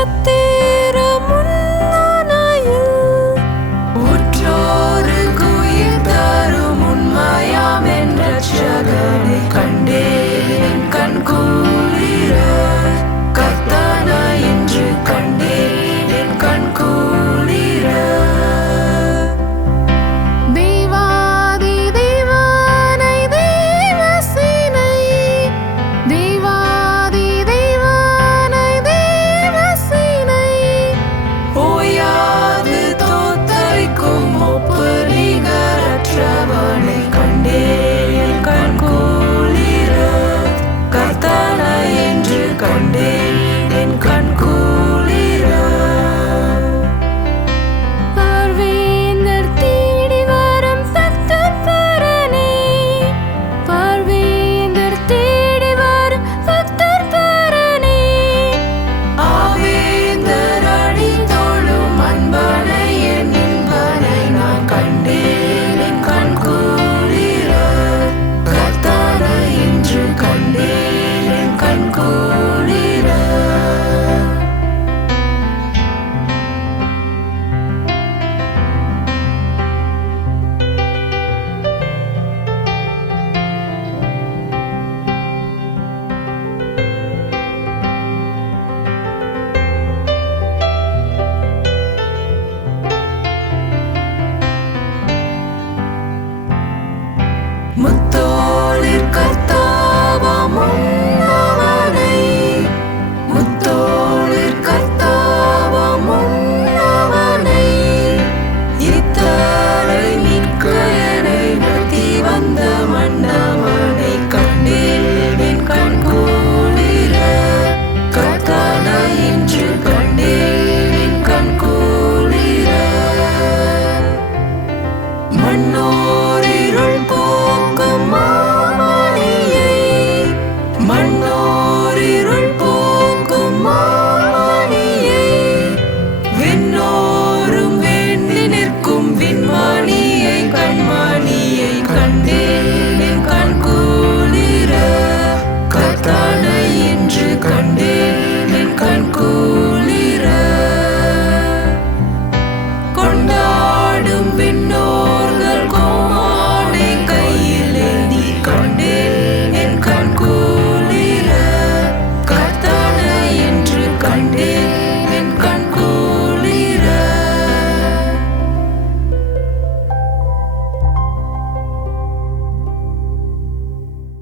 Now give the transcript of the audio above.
நட்சத்திரம் உன்னானையில் உற்றோருக்கு உயிர் தரும் உண்மையாம் என் ரட்சகனை கண்டேன் கண் குளிர கர்த்தனை என்று கண்டேன் என் கண் குளிர தேவாதி தேவனை தேவசேனை தேவாதி தேவனை தேவசேனை ஓயாது தோத்தரிக்கும் ஒப்புரிகரற்றவனை கண்டேன் கண் குளிர கர்த்தனை என்று கண்டேன் என் கண் குளிர பார்வேந்தர் தேடி வரும் பக்தர்பரனே பார்வேந்தர் தேடி வரும் பக்தர்பரனே ஆவேந்தர் அடி தோளும் அன்பனை என் இன்பனை நான் கண்டேன் என் கண் குளிர கர்த்தனை என்று கண்டேன் என் கண் குளிர முத்தோளிற் கர்த்தாவாம் உன்னவனை முத்தோளிற் கர்த்தாவாம் உன்னவனை இத்தரை மிக்க என்னை நடத்தி வந்த மன்னவனை கண்டேன் என் கண் குளிர கர்த்தனை என்று கண்டேன் என் கண் குளிர மண்ணோரிருள் போக்கும் மாமணியை மண்ணோரிருள் போக்கும் மாமணியை விண்ணோரும் வேண்டி நிற்கும் விண்மணியை கண்மணியை கண்டேன் என் கண் குளிர கர்த்தனை என்று கண்டேன் என் கண் குளிர கொண்டாடும் விண்ணோர்கள் கோமானை கையில் ஏந்தி கண்டேன் என் கண் குளிர கர்த்தனை என்று கண்டேன்